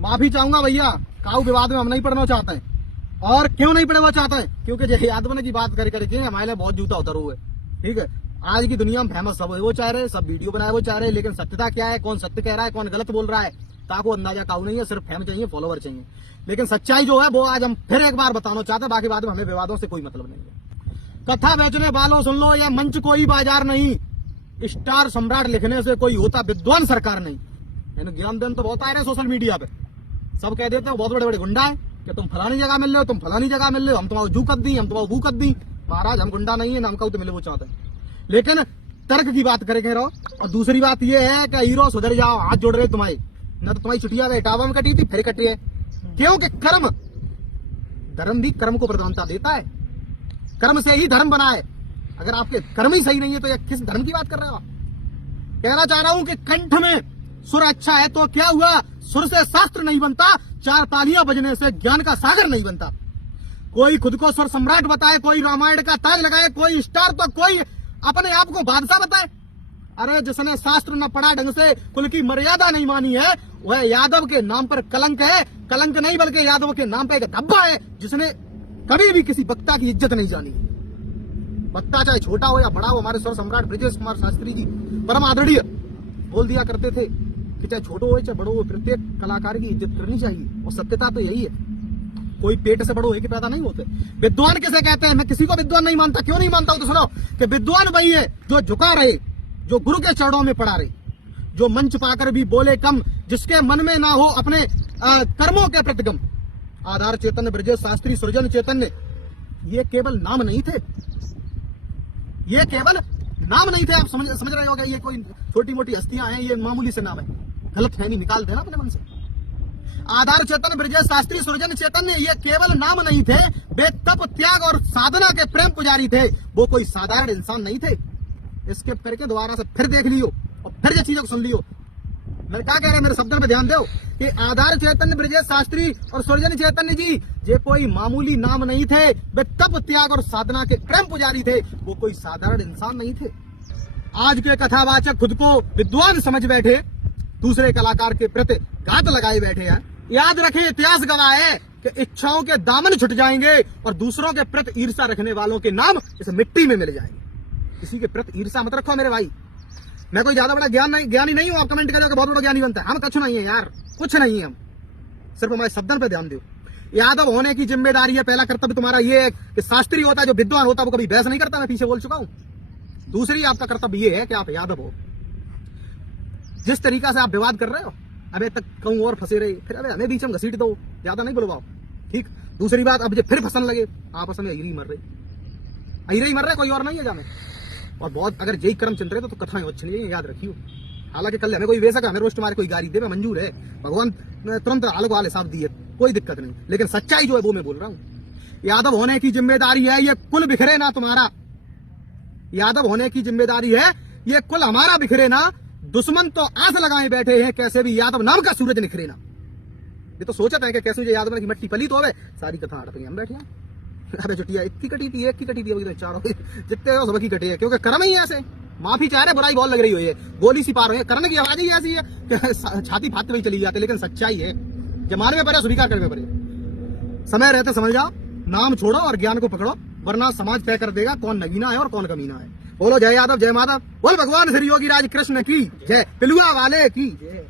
माफी चाहूंगा भैया, काऊ विवाद में हम नहीं पड़ना चाहते हैं। और क्यों नहीं पड़ना चाहते हैं? क्योंकि जय यादव की बात करके हमारे लिए बहुत जूता उतर हुए। ठीक है, आज की दुनिया में फेमस सब वो चाह रहे, सब वीडियो बनाए वो चाह रहे, लेकिन सत्यता क्या है, कौन सत्य कह रहा है, कौन गलत बोल रहा है, ताको अंदाजा काऊ नहीं है। सिर्फ फेम चाहिए, फॉलोवर चाहिए। लेकिन सच्चाई जो है वो आज हम फिर एक बार बताना चाहते हैं। बाकी बाद में हमें विवादों से कोई मतलब नहीं है। कथा बेचने वालों सुन लो, यह मंच कोई बाजार नहीं, स्टार सम्राट लिखने से कोई होता विद्वान सरकार नहीं। ज्ञान देन तो बहुत आ रहे हैं सोशल मीडिया पे, सब कह देते हैं बहुत बड़े बड़े गुंडा है कि तुम फलानी जगह मिल रहे हो, तुम फलानी जगह मिल रहे हो, हम तुम्हारा जू कर दी, हम तुम्हारा वो कर दी। महाराज हम गुंडा नहीं है, नाम का तो मिले वो चाहते हैं, लेकिन तर्क की बात करें रहो। और दूसरी बात ये है कि हीरो सुधर जाओ, हाथ जोड़ रहे तुम्हारी, न तो तुम्हारी छुट्टियां टावा में कटी थी फिर कटी है। क्योंकि कर्म, धर्म भी कर्म को प्रधानता देता है, कर्म से ही धर्म बना है। अगर आपके कर्म ही सही नहीं है तो यह किस धर्म की बात कर रहे हो आप? कहना चाह रहा हूं कि कंठ में सुर अच्छा है तो क्या हुआ, सुर से शास्त्र नहीं बनता, चार तालियां बजने से ज्ञान का सागर नहीं बनता। कोई खुद को सुर सम्राट बताए, कोई रामायण का ताज लगाए, कोई स्टार, तो कोई अपने आप को बादशाह बताए। अरे जिसने शास्त्र न पढ़ा ढंग से, कुल की मर्यादा नहीं मानी है, वह यादव के नाम पर कलंक है। कलंक नहीं बल्कि यादव के नाम पर एक धब्बा है, जिसने कभी भी किसी वक्ता की इज्जत नहीं जानी। वक्ता चाहे छोटा हो या बड़ा हो, हमारे स्वर सम्राट ब्रजेश कुमार शास्त्री जी परम आदरणीय बोल दिया करते थे कि चाहे छोटो हो चाहे बड़ो हो, प्रत्येक कलाकार की इज्जत करनी चाहिए। और सत्यता तो यही है, कोई पेट से बड़ो है कि पैदा नहीं होते। विद्वान किसे कहते हैं? मैं किसी को विद्वान नहीं मानता। क्यों नहीं मानता हूं तो सुनो, कि विद्वान वही है जो झुका रहे, जो गुरु के चरणों में पड़ा रहे, जो मंच पाकर भी बोले कम, जिसके मन में ना हो अपने कर्मों के प्रतिगम। आधार चैतन्य ब्रजेश शास्त्री सृजन चैतन्य, ये केवल नाम नहीं थे, ये केवल नाम नहीं थे। आप समझ रहे हो कि ये कोई छोटी मोटी हस्तियां हैं, ये मामूली से नाम है। गलत फहमी निकाल देना अपने मन से। आधार चेतन ब्रजेश शास्त्री सृजन चैतन्य, ये केवल नाम नहीं थे, वे तप त्याग और साधना के प्रेम पुजारी थे। वो कोई साधारण इंसान नहीं थे। इसके करके दोबारा से फिर देख लियो और फिर ये चीजों को सुन लियो। मैं क्या कह रहा हूं, मेरे शब्दों पे ध्यान दो कि आधार चैतन्य ब्रजेश शास्त्री और सृजन चैतन्य जी, ये कोई मामूली नाम नहीं थे, वे तप त्याग और साधना के प्रेम पुजारी थे। वो कोई साधारण इंसान नहीं थे। आज के कथावाचक खुद को विद्वान समझ बैठे, दूसरे कलाकार के प्रति घात लगाए बैठे हैं। याद रखें, इतिहास गवाह है कि इच्छाओं के दामन छुट जाएंगे और दूसरों के प्रति ईर्षा रखने वालों के नाम इस मिट्टी में मिल जाएंगे। किसी के प्रति ईर्षा मत रखो मेरे भाई। मैं कोई ज्यादा बड़ा ज्ञानी नहीं हूं, आप कमेंट करो कि बहुत बड़ा ज्ञानी बनता है। हम कुछ नहीं है यार, कुछ नहीं है हम, सिर्फ हमारे शब्दों पे ध्यान दो। यादव होने की जिम्मेदारी है, पहला कर्तव्य तुम्हारा ये है कि शास्त्री होता है, जो विद्वान होता है वो कभी बहस नहीं करता, मैं पीछे बोल चुका हूं। दूसरी आपका कर्तव्य ये है कि आप यादव हो। जिस तरीका से आप विवाद कर रहे हो, अबे तक कहूं और फंसे रहे, फिर अबे हमें बीच में घसीट दो, ज्यादा नहीं बुलवाओ, ठीक। दूसरी बात, अब जब फिर फंसन लगे, आपस में अहिरी मर रहे, कोई और नहीं है जाने। और बहुत अगर यही कर्म चल रहे तो कथाएं अच्छी नहीं है, याद रखियो। हालांकि कल हमें कोई बेशक हमें रोस्ट मारे, कोई गाली दे, मैं मंजूर है, भगवान तुरंत आलू वाले साहब दिए, कोई दिक्कत नहीं। लेकिन सच्चाई जो है वो मैं बोल रहा हूं। यादव होने की जिम्मेदारी है, ये कुल बिखरे ना तुम्हारा। यादव होने की जिम्मेदारी है, ये कुल हमारा बिखरे ना। दुश्मन तो आस लगाए बैठे हैं कैसे भी यादव नाम का सूरज निखरे ना। ये तो सोचता है कि कैसे जो यादव की मट्टी पली तो है, सारी कथा हट गई, हम बैठे हैं। अरे चुटिया इतनी कटी थी, एक की कटी थी, अभी चारों जितने हो सबकी कटी है, क्योंकि कर्म ही ऐसे। माफी चाह रहे, बुराई बहुत लग रही है, गोली सी पार है, कर्म की आवाज ही ऐसी है कि छाती फाटते हुए चली जाती है। लेकिन सच्चाई है, जमाने में पड़े स्वीकार करने पड़े, समय रहते समझ जाओ, नाम छोड़ो और ज्ञान को पकड़ो, वरना समाज तय कर देगा कौन नगीना है और कौन कमीना है। बोलो जय यादव, जय माधव, बोल भगवान श्री योगी राज कृष्ण की जय, पिलुआ वाले की जय।